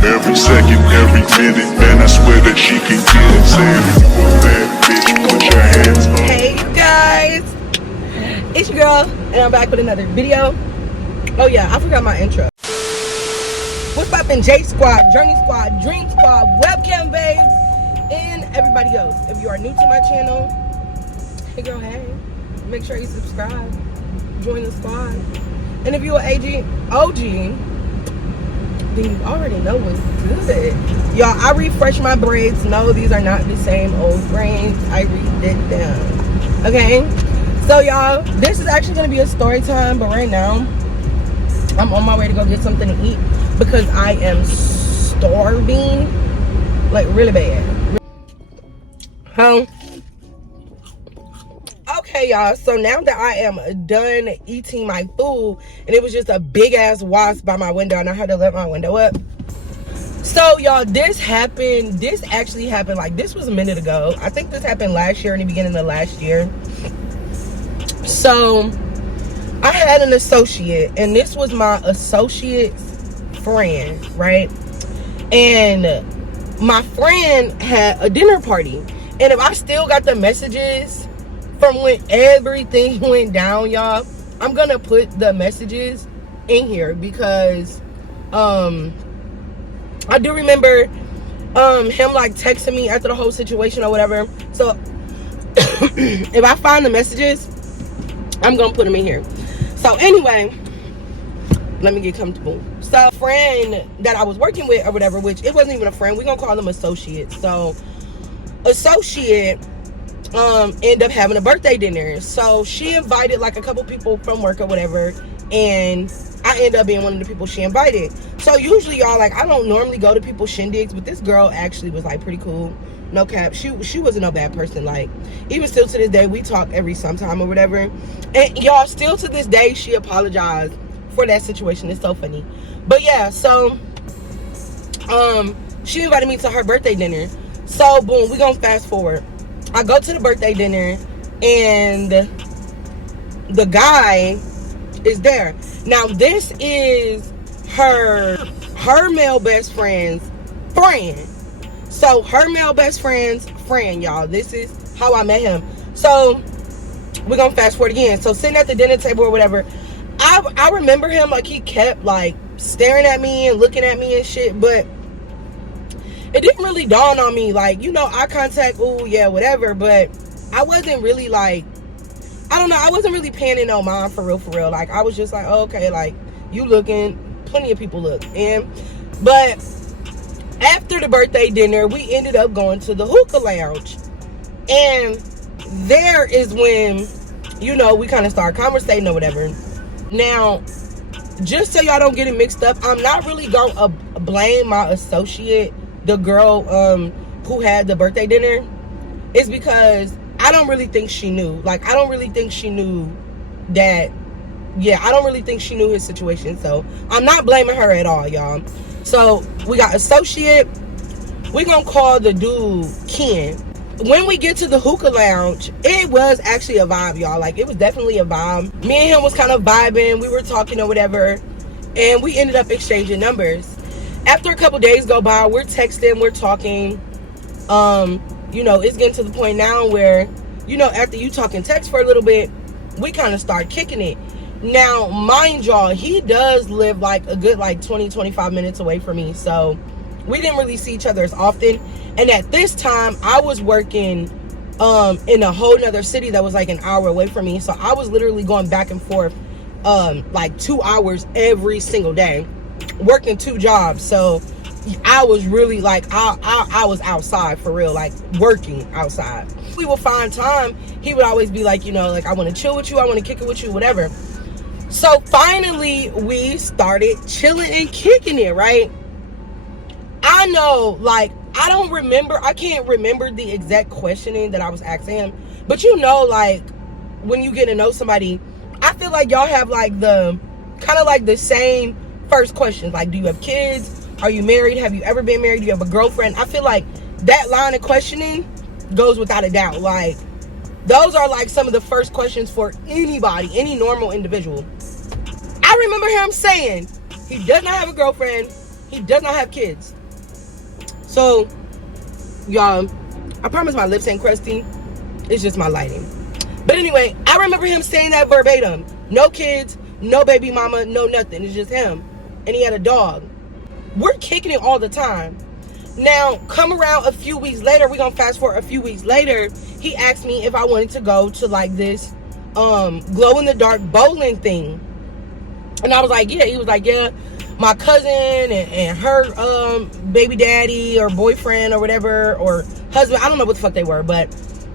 Every second, every minute, man, I swear that she can get it. Saying if you a bad bitch, put your hands up. Hey you guys, it's your girl, and I'm back with another video. Oh yeah, I forgot my intro. What's poppin', J Squad, Journey Squad, Dream Squad, Webcam Babes, and everybody else. If you are new to my channel, hey girl, hey. Make sure you subscribe, join the squad. And if you're an OG, then you already know what's good. Y'all, I refresh my braids. No, these are not the same old braids. I redid them. Okay? So, y'all, this is actually going to be a story time. But right now, I'm on my way to go get something to eat because I am starving. Like, really bad. Okay, y'all, so now that I am done eating my food, and it was just a big ass wasp by my window, and I had to let my window up. So y'all, this actually happened, like, this was a minute ago. I think this happened last year, in the beginning of last year. So I had an associate, and this was my associate's friend, right? And my friend had a dinner party, and if I still got the messages from when everything went down, y'all, I'm gonna put the messages in here because I do remember him like texting me after the whole situation or whatever. So if I find the messages, I'm gonna put them in here. So anyway, let me get comfortable. So a friend that I was working with or whatever, which it wasn't even a friend, we're gonna call them associates. So associate end up having a birthday dinner. So she invited like a couple people from work or whatever, and I end up being one of the people she invited. So usually, y'all, like, I don't normally go to people's shindigs, but this girl actually was like pretty cool. No cap, she wasn't no bad person. Like, even still to this day, we talk every sometime or whatever. And y'all, still to this day, she apologized for that situation. It's so funny. But yeah, so she invited me to her birthday dinner. So boom, we gonna fast forward. I go to the birthday dinner, and the guy is there. Now, this is her male best friend's friend. So, her male best friend's friend, y'all. This is how I met him. So, we're going to fast forward again. So, sitting at the dinner table or whatever, I remember him, like, he kept, like, staring at me and looking at me and shit, but it didn't really dawn on me, like, you know, eye contact, ooh, yeah, whatever, but I wasn't really, like, I don't know, I wasn't really paying it no mind for real, like, I was just like, oh, okay, like, you looking, plenty of people look, but after the birthday dinner, we ended up going to the hookah lounge, and there is when, you know, we kind of started conversating or whatever. Now, just so y'all don't get it mixed up, I'm not really gonna blame my associate, the girl who had the birthday dinner. Is because I don't really think she knew. Like, I don't really think she knew that. Yeah, I don't really think she knew his situation. So I'm not blaming her at all, y'all. So we got associate. We're gonna call the dude Ken. When we get to the hookah lounge, it was actually a vibe, y'all. Like, it was definitely a vibe. Me and him was kind of vibing. We were talking or whatever, and we ended up exchanging numbers. After a couple days go by, we're texting, we're talking. You know, it's getting to the point now where, you know, after you talk and text for a little bit, we kind of start kicking it. Now, mind y'all, he does live like a good like 20-25 minutes away from me, so we didn't really see each other as often. And at this time, I was working in a whole nother city that was like an hour away from me, so I was literally going back and forth like 2 hours every single day, working 2 jobs. So I was really like, I was outside for real, like working outside. We would find time. He would always be like, you know, like, I want to chill with you, I want to kick it with you, whatever. So finally we started chilling and kicking it, right? I know, like, I can't remember the exact questioning that I was asking him, but you know, like, when you get to know somebody, I feel like y'all have like the kind of like the same first questions. Like, do you have kids? Are you married? Have you ever been married? Do you have a girlfriend? I feel like that line of questioning goes without a doubt. Like, those are like some of the first questions for anybody, any normal individual. I remember him saying he does not have a girlfriend, He does not have kids. So, y'all, I promise my lips ain't crusty. It's just my lighting. But anyway, I remember him saying that verbatim. No kids, no baby mama, no nothing. It's just him. And he had a dog. We're kicking it all the time. Now, come around a few weeks later, we're going to fast forward a few weeks later, he asked me if I wanted to go to like this glow-in-the-dark bowling thing. And I was like, yeah. He was like, yeah, my cousin and her baby daddy or boyfriend or whatever, or husband, I don't know what the fuck they were, but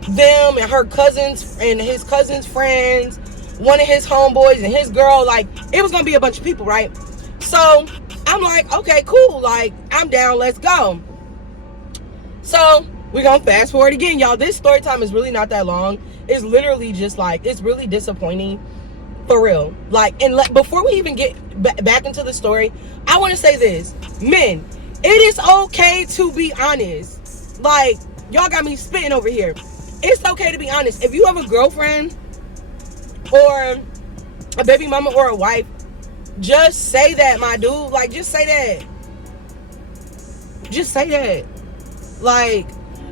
them and her cousins and his cousin's friends, one of his homeboys and his girl, like, it was going to be a bunch of people, right? So I'm like, okay, cool. Like, I'm down. Let's go. So we're going to fast forward again, y'all. This story time is really not that long. It's literally just like, it's really disappointing for real. Like, and before we even get back into the story, I want to say this. Men, it is okay to be honest. Like, y'all got me spitting over here. It's okay to be honest. If you have a girlfriend or a baby mama or a wife, just say that, my dude. Like, just say that. Just say that. Like,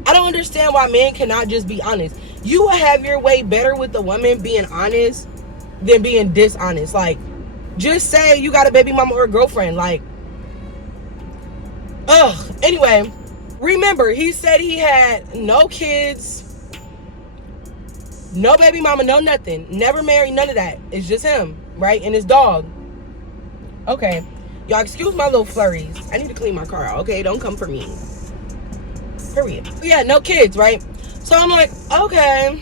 I don't understand why men cannot just be honest. You will have your way better with the woman being honest than being dishonest. Like, just say you got a baby mama or a girlfriend. Like, ugh. Anyway, remember, he said he had no kids, no baby mama, no nothing. Never married, none of that. It's just him, right? And his dog. Okay. Y'all excuse my little flurries. I need to clean my car out, okay? Don't come for me. Period. Yeah, no kids, right? So I'm like, okay.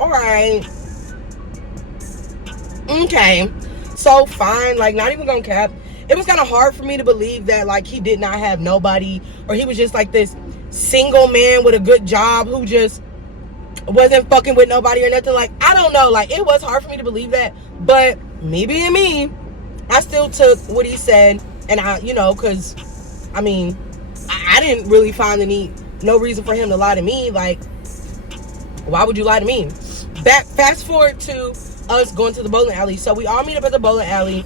Alright. Okay. So fine. Like, not even gonna cap. It was kind of hard for me to believe that, like, he did not have nobody, or he was just like this single man with a good job who just wasn't fucking with nobody or nothing. Like, I don't know. Like, it was hard for me to believe that. But me being me, I still took what he said. And I, you know, because, I mean, I didn't really find no reason for him to lie to me. Like, why would you lie to me? Fast forward to us going to the bowling alley. So we all meet up at the bowling alley.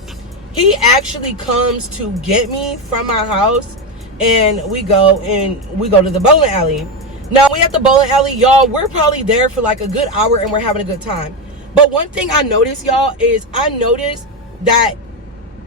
He actually comes to get me from my house, and we go to the bowling alley. Now, we at the bowling alley, y'all, we're probably there for like a good hour, and we're having a good time. But one thing I noticed, y'all, is I noticed that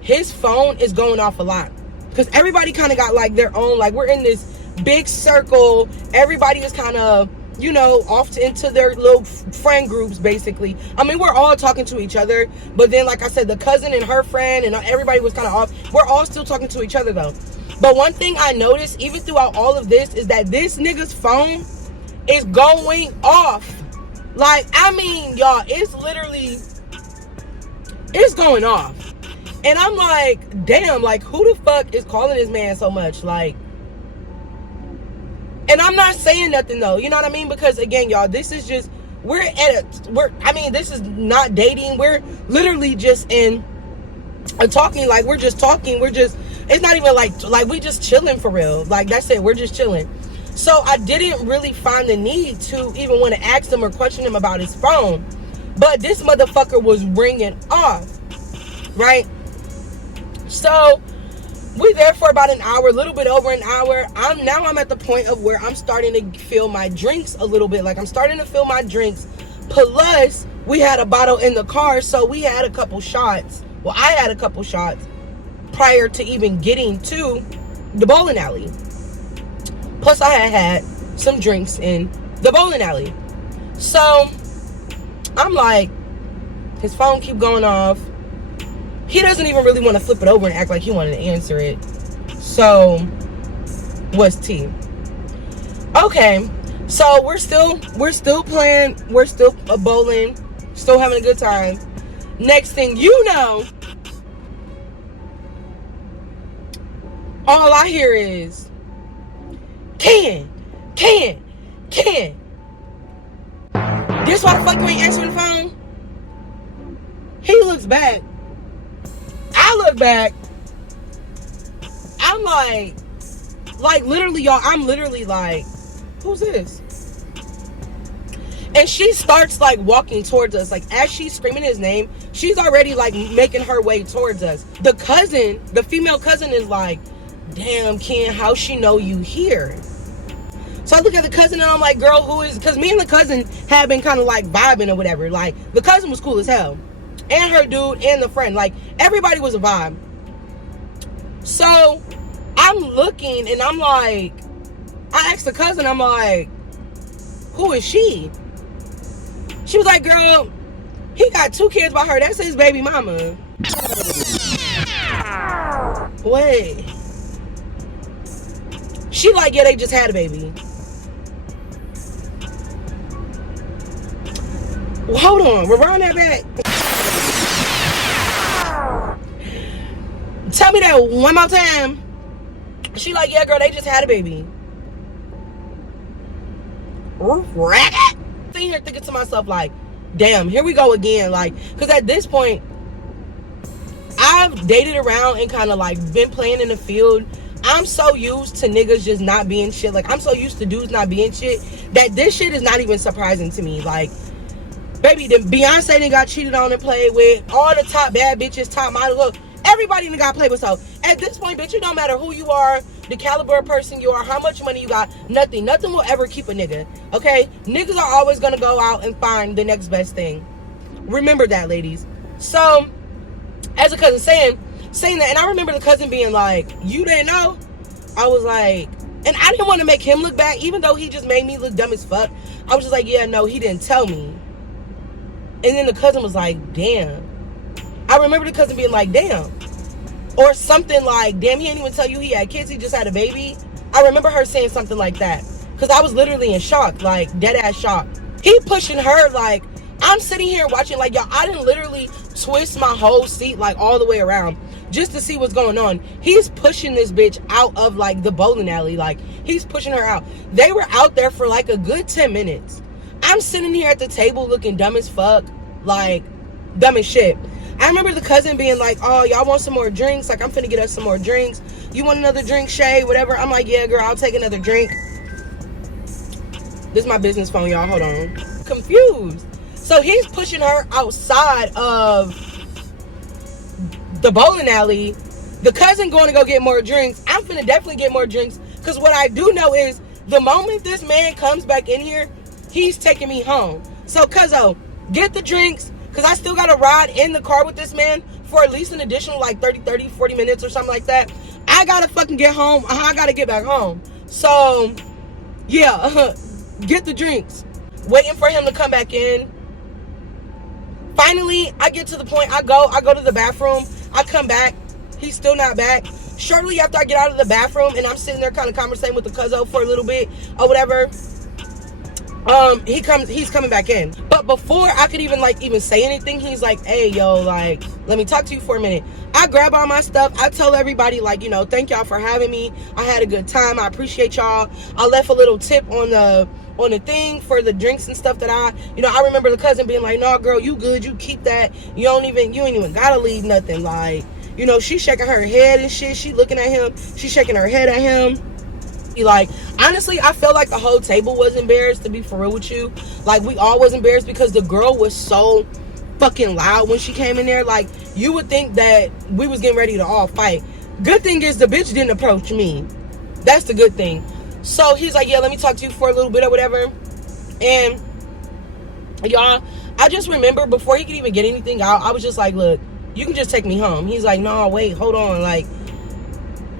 his phone is going off a lot. Because everybody kind of got like their own, like, we're in this big circle. Everybody is kind of, you know, off into their little friend groups, basically. I mean, we're all talking to each other. But then, like I said, the cousin and her friend and everybody was kind of off. We're all still talking to each other, though. But one thing I noticed, even throughout all of this, is that this nigga's phone is going off. Like, I mean, y'all, it's going off. And I'm like, damn, like, who the fuck is calling this man so much? Like, and I'm not saying nothing, though. You know what I mean? Because, again, y'all, this is just, this is not dating. We're literally just in a talking, like, we're just talking. It's not even like we just chilling for real. Like, that's it. We're just chilling. So I didn't really find the need to even want to ask him or question him about his phone. But this motherfucker was ringing off, right? So we there for about an hour, a little bit over an hour. I'm at the point of where I'm starting to fill my drinks a little bit. Like, I'm starting to fill my drinks. Plus, we had a bottle in the car, so we had a couple shots. Well, I had a couple shots prior to even getting to the bowling alley. Plus, I had some drinks in the bowling alley. So I'm like, his phone keep going off. He doesn't even really want to flip it over and act like he wanted to answer it. So, what's tea? Okay, so we're still playing, we're still bowling, still having a good time. Next thing you know, all I hear is, Ken. This why the fuck you ain't answering the phone? He looks back. I look back. I'm like literally, y'all, I'm literally like, who's this? And she starts like walking towards us. Like, as she's screaming his name, She's already like making her way towards us. The cousin, the female cousin, is like, damn, Ken, how she know you here? So I look at the cousin and I'm like, girl, who is, because me and the cousin had been kind of like vibing or whatever. Like, the cousin was cool as hell, and her dude and the friend, like everybody was a vibe. So I'm looking and I'm like, I asked the cousin, I'm like, who is she? She was like, girl, he got 2 kids by her. That's his baby mama. Wait. She like, yeah, they just had a baby. Well, hold on, rewind that back. Tell me that one more time. She like, yeah, girl, they just had a baby. Ragged. Sitting here thinking to myself like, damn, here we go again. Like, because at this point, I've dated around and kind of like been playing in the field. I'm so used to niggas just not being shit. Like, I'm so used to dudes not being shit that this shit is not even surprising to me. Like, baby, the Beyonce done got cheated on and played with. All the top bad bitches, top models. Look, everybody done got played with. So at this point, bitch, it don't matter who you are, the caliber of person you are, how much money you got, nothing will ever keep a nigga. Okay? Niggas are always gonna go out and find the next best thing. Remember that, ladies. So, as a cousin saying that, and I remember the cousin being like, you didn't know? I was like, and I didn't want to make him look bad, even though he just made me look dumb as fuck. I was just like, yeah, no, he didn't tell me. And then the cousin was like, damn. I remember the cousin being like, damn. Or something like, damn, he didn't even tell you he had kids, he just had a baby. I remember her saying something like that. Because I was literally in shock, like, dead ass shock. He pushing her, like, I'm sitting here watching, like, y'all, I didn't literally twist my whole seat, like, all the way around just to see what's going on. He's pushing this bitch out of, like, the bowling alley. Like, he's pushing her out. They were out there for, like, a good 10 minutes. I'm sitting here at the table looking dumb as fuck, like, dumb as shit. I remember the cousin being like, oh, y'all want some more drinks? Like, I'm finna get us some more drinks. You want another drink, Shay? Whatever. I'm like, yeah, girl, I'll take another drink. This is my business phone, y'all. Hold on. Confused. So he's pushing her outside of the bowling alley. The cousin going to go get more drinks. I'm finna definitely get more drinks. Because what I do know is the moment this man comes back in here, he's taking me home. So, cuzzo, get the drinks. Because I still got to ride in the car with this man for at least an additional like 30, 40 minutes or something like that. I got to fucking get home. I got to get back home. So, yeah, get the drinks. Waiting for him to come back in. Finally, I get to the point. I go to the bathroom. I come back. He's still not back. Shortly after I get out of the bathroom and I'm sitting there kind of conversating with the cuzzo for a little bit or whatever, he's coming back in. But before I could even say anything, he's like, hey, yo, like, let me talk to you for a minute. I grab all my stuff. I tell everybody, like, you know, thank y'all for having me. I had a good time. I appreciate y'all. I left a little tip on the thing for the drinks and stuff that I remember the cousin being like, no, girl, you good. You keep that. You ain't even gotta leave nothing. Like, you know, she shaking her head and shit. She looking at him. She shaking her head at him. Like, honestly, I felt like the whole table was embarrassed, to be for real with you. Like, we all was embarrassed because the girl was so fucking loud when she came in there. Like, you would think that we was getting ready to all fight. Good thing is the bitch didn't approach me. That's the good thing. So he's like, yeah, let me talk to you for a little bit or whatever. And y'all, I just remember before he could even get anything out, I was just like, look, you can just take me home. He's like, no, wait, hold on. Like,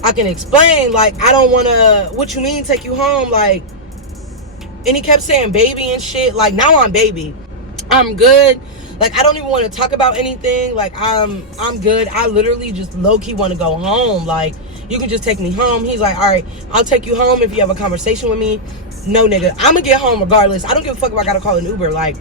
I can explain. Like, I don't want to, what you mean take you home? Like, and he kept saying baby and shit. Like, now I'm baby. I'm good. Like, I don't even want to talk about anything. Like, I'm good. I literally just low-key want to go home. Like, you can just take me home. He's like, all right, I'll take you home if you have a conversation with me. No, nigga, I'm gonna get home regardless. I don't give a fuck if I gotta call an Uber. Like,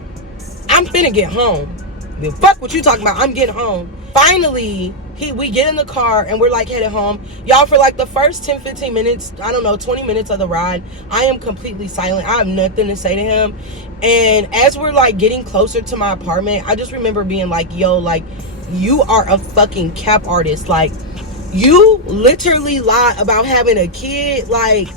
I'm finna get home. The fuck what you talking about? I'm getting home. Finally, we get in the car and we're like headed home. Y'all, for like the first 10, 15 minutes, I don't know, 20 minutes of the ride, I am completely silent. I have nothing to say to him. And as we're like getting closer to my apartment, I just remember being like, yo, like, you are a fucking cap artist. Like, you literally lied about having a kid. Like,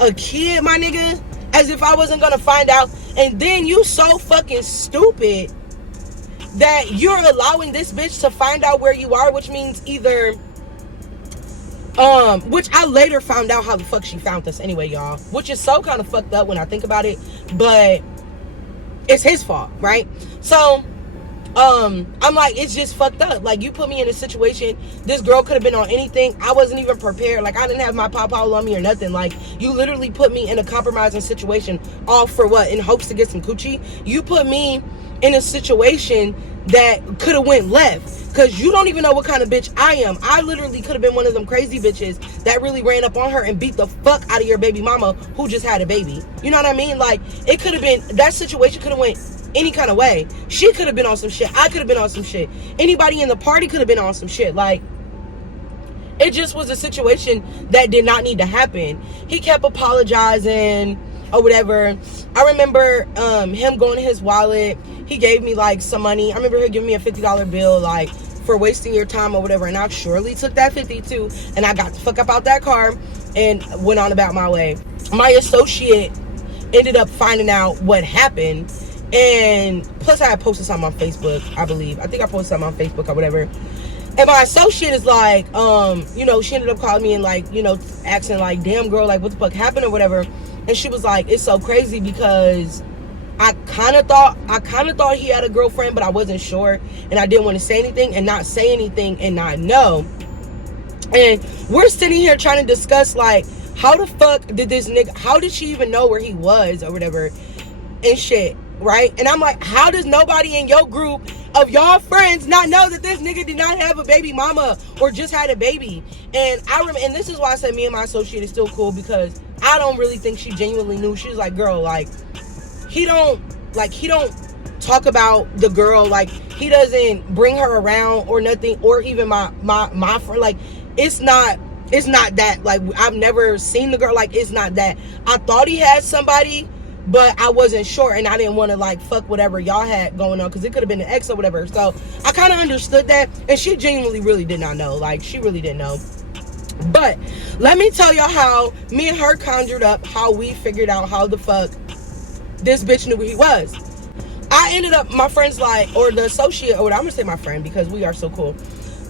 a kid, my nigga, as if I wasn't gonna find out. And then you so fucking stupid that you're allowing this bitch to find out where you are, which means either which I later found out how the fuck she found us anyway, y'all, which is so kind of fucked up when I think about it, but it's his fault, right? So I'm like, it's just fucked up. Like, you put me in a situation, this girl could have been on anything. I wasn't even prepared. Like, I didn't have my pop on me or nothing. Like, you literally put me in a compromising situation, all for what? In hopes to get some coochie? You put me in a situation that could have went left, because you don't even know what kind of bitch I am. I literally could have been one of them crazy bitches that really ran up on her and beat the fuck out of your baby mama who just had a baby. You know what I mean? Like, it could have been, that situation could have went any kind of way. She could have been on some shit. I could have been on some shit. Anybody in the party could have been on some shit. Like, it just was a situation that did not need to happen. He kept apologizing or whatever. I remember him going to his wallet. He gave me like some money. I remember him giving me a $50 bill, like, for wasting your time or whatever. And I surely took that 50 too. And I got the fuck up out that car and went on about my way. My associate ended up finding out what happened. And plus I had posted something on Facebook, I believe. I think I posted something on Facebook or whatever. And my associate is like, you know, she ended up calling me and like, you know, asking like, damn girl, like what the fuck happened or whatever. And she was like, it's so crazy because I kind of thought he had a girlfriend, but I wasn't sure. And I didn't want to say anything and not say anything and not know. And we're sitting here trying to discuss like, how the fuck did this nigga, how did she even know where he was or whatever and shit. Right? And I'm like, how does nobody in your group of y'all friends not know that this nigga did not have a baby mama or just had a baby? And I remember, and this is why I said me and my associate is still cool, because I don't really think she genuinely knew. She was like, girl, like, he don't talk about the girl, like, he doesn't bring her around or nothing, or even my friend, like, it's not that, like, I've never seen the girl, like, it's not that. I thought he had somebody, but I wasn't sure, and I didn't want to like fuck whatever y'all had going on, because it could have been an ex or whatever. So I kind of understood that, and she genuinely really did not know. Like, she really didn't know. But let me tell y'all how me and her conjured up how we figured out how the fuck this bitch knew who he was. I ended up, my friend's like, or the associate, or I'm gonna say my friend because we are so cool,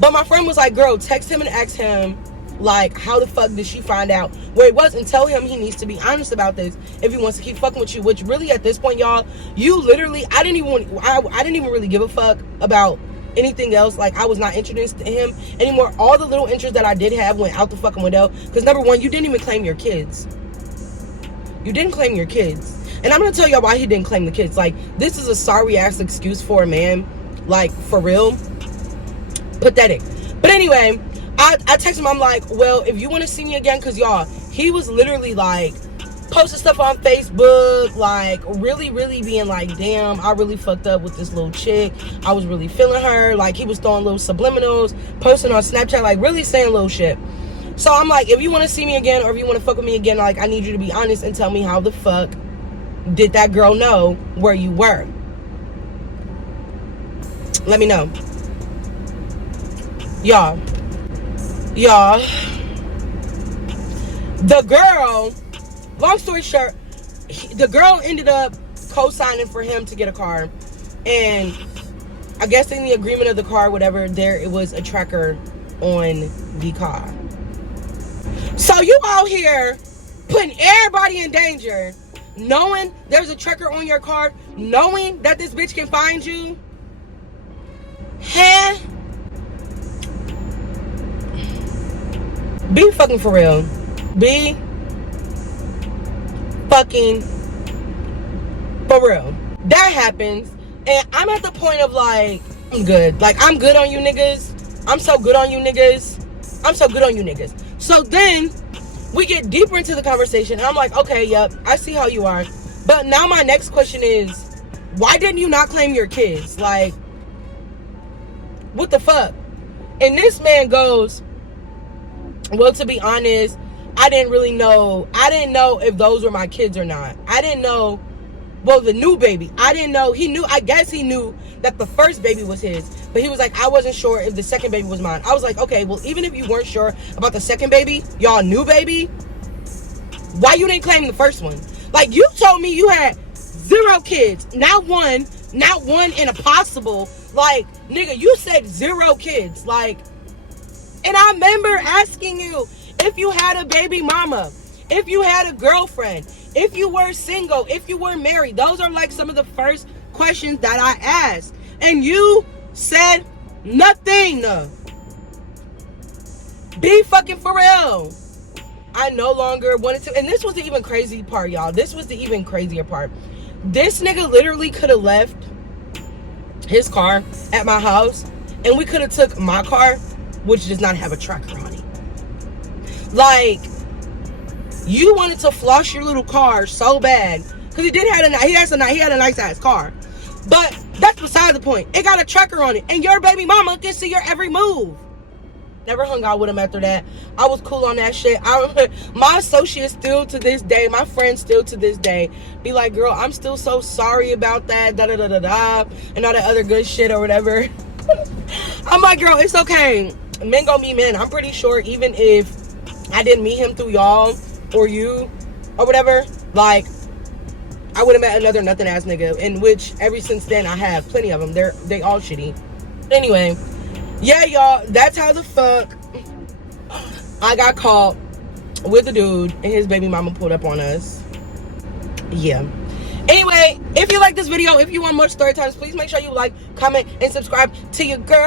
but my friend was like, girl, text him and ask him like, how the fuck did she find out where he was, and tell him he needs to be honest about this if he wants to keep fucking with you. Which really at this point, y'all, you literally, I didn't even really give a fuck about anything else. Like, I was not interested in him anymore. All the little interests that I did have went out the fucking window, because number one, you didn't even claim your kids. You didn't claim your kids. And I'm gonna tell y'all why he didn't claim the kids. Like, this is a sorry ass excuse for a man, like, for real, pathetic. But anyway, I texted him, I'm like, well, if you want to see me again, because y'all, he was literally like posting stuff on Facebook, like really being like, damn, I really fucked up with this little chick, I was really feeling her. Like, he was throwing little subliminals, posting on Snapchat, like really saying little shit. So I'm like, if you want to see me again, or if you want to fuck with me again, like, I need you to be honest and tell me how the fuck did that girl know where you were. Let me know. Y'all, the girl, long story short, the girl ended up co-signing for him to get a car. And I guess in the agreement of the car, whatever, there it was a tracker on the car. So you out here putting everybody in danger, knowing there's a tracker on your car, knowing that this bitch can find you? Huh? Be fucking for real. Be fucking for real. That happens, and I'm at the point of like, I'm good. Like, I'm good on you niggas. I'm so good on you niggas. I'm so good on you niggas. So then we get deeper into the conversation, and I'm like, okay, yep, I see how you are. But now my next question is, why didn't you not claim your kids? Like, what the fuck? And this man goes, well, to be honest, I didn't really know. I didn't know if those were my kids or not. I didn't know. Well, the new baby, I didn't know. He knew, I guess he knew that the first baby was his. But he was like, I wasn't sure if the second baby was mine. I was like, okay, well, even if you weren't sure about the second baby, y'all new baby, why you didn't claim the first one? Like, you told me you had 0 kids. Not one in a possible, Like, nigga, you said 0 kids. Like, and I remember asking you if you had a baby mama, if you had a girlfriend, if you were single, if you were married. Those are like some of the first questions that I asked. And you said nothing. Be fucking for real. I no longer wanted to. And this was the even crazy part, y'all. This was the even crazier part. This nigga literally could have left his car at my house, and we could have took my car, which does not have a tracker on it. Like, you wanted to floss your little car so bad, because he had a nice ass car. But that's beside the point. It got a tracker on it, and your baby mama can see your every move. Never hung out with him after that. I was cool on that shit. I remember my associates still to this day, my friends still to this day, be like, girl, I'm still so sorry about that, and all that other good shit or whatever. I'm like, girl, it's okay. Men gonna be men. I'm pretty sure even if I didn't meet him through y'all or you or whatever, like, I would have met another nothing ass nigga, in which ever since then I have plenty of them. They all shitty. Anyway, yeah, y'all, that's how the fuck I got caught with a dude and his baby mama pulled up on us. Yeah. Anyway, if you like this video, if you want more story times, please make sure you like, comment, and subscribe to your girl.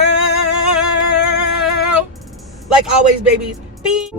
Like always, babies. Peace.